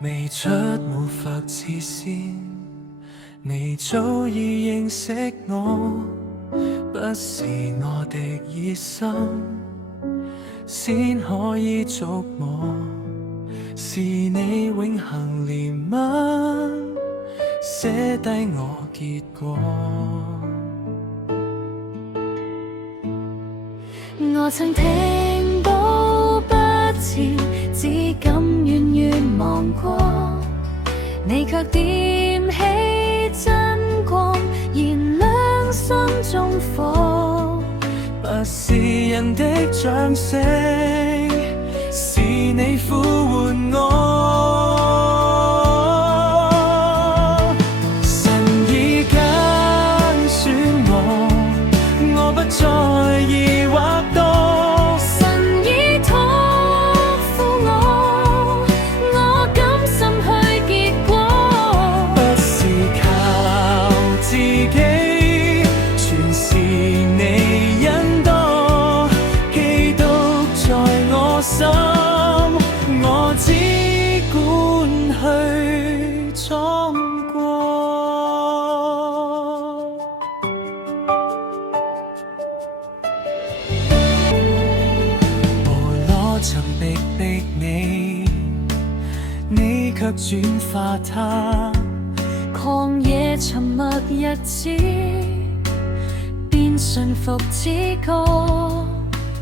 未出沒法自先，你早已認識我，不是我的熱心先可以觸摸，是你永恆憐憫寫低我結果。我曾聽到不前，只敢遠遠望過，你卻點起真光，燃亮心中火。不是人的掌聲，是你呼喚我。神已揀選我，我不再疑惑多。神已託付我，我甘心去結果。不是靠自己，全是你恩多。基督在我心，我只管去闖過。無羅曾逼你，你卻轉化他。曠野沉默日子，便順服此歌。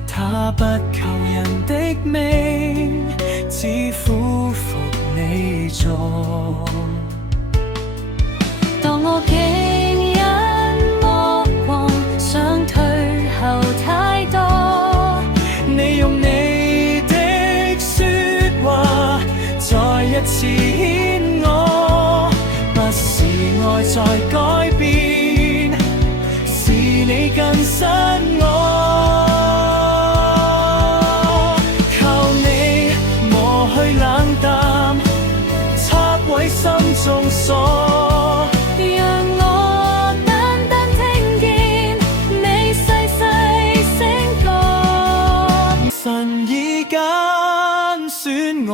他不求人的名，只俯伏你座。當我竟因目光想退後太多，你用你的說話再一次牽我，不是愛在改變，是你更新我。靠你磨去冷淡，拆毀心中鎖。讓我單單聽見你細細聲歌。神已揀選我，